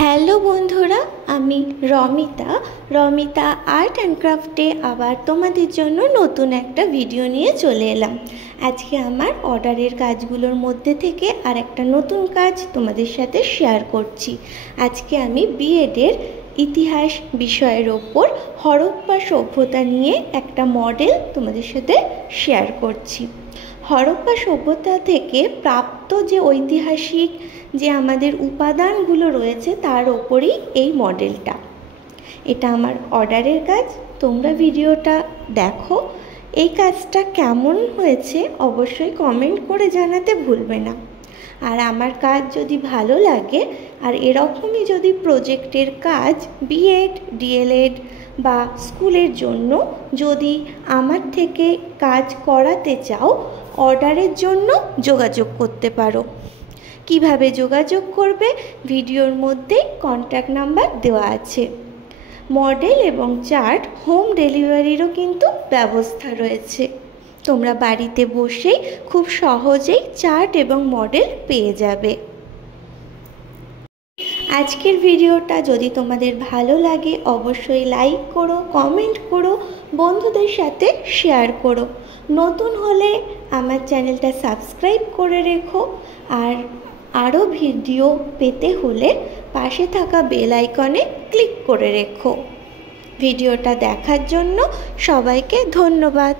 Hello বন্ধুরা, আমি Romita art and ক্রাফটে আবার তোমাদের জন্য নতুন একটা ভিডিও নিয়ে চলে এলাম। আজকে আমার অর্ডারের কাজগুলোর মধ্যে থেকে আর একটা নতুন কাজ তোমাদের সাথে শেয়ার করছি। আজকে আমি বিএডের ইতিহাস বিষয়ের ওপর হরপ্পা সভ্যতা নিয়ে একটা মডেল তোমাদের সাথে শেয়ার করছি। হরপ্পা সভ্যতা থেকে প্রাপ্ত যে ঐতিহাসিক যে আমাদের উপাদানগুলো রয়েছে তার ওপরেই এই মডেলটা। এটা আমার অর্ডারের কাজ, তোমরা ভিডিওটা দেখো। এই কাজটা কেমন হয়েছে অবশ্যই কমেন্ট করে জানাতে ভুলবে না। আর আমার কাজ যদি ভালো লাগে আর এরকমই যদি প্রজেক্টের কাজ বিএড ডিএলএড বা স্কুলের জন্য যদি আমার থেকে কাজ করাতে চাও, অর্ডারের জন্য যোগাযোগ করতে পারো। কিভাবে যোগাযোগ করবে, ভিডিওর মধ্যে কন্ট্যাক্ট নাম্বার দেওয়া আছে। মডেল এবং চার্ট হোম ডেলিভারিরও কিন্তু ব্যবস্থা রয়েছে। তোমরা বাড়িতে বসেই খুব সহজেই চার্ট এবং মডেল পেয়ে যাবে। আজকের ভিডিওটা যদি তোমাদের ভালো লাগে অবশ্যই লাইক করো, কমেন্ট করো, বন্ধুদের সাথে শেয়ার করো। নতুন হলে আমার চ্যানেলটা সাবস্ক্রাইব করে রেখো। আর আরও ভিডিও পেতে হলে পাশে থাকা বেল আইকনে ক্লিক করে রেখো। ভিডিওটা দেখার জন্য সবাইকে ধন্যবাদ।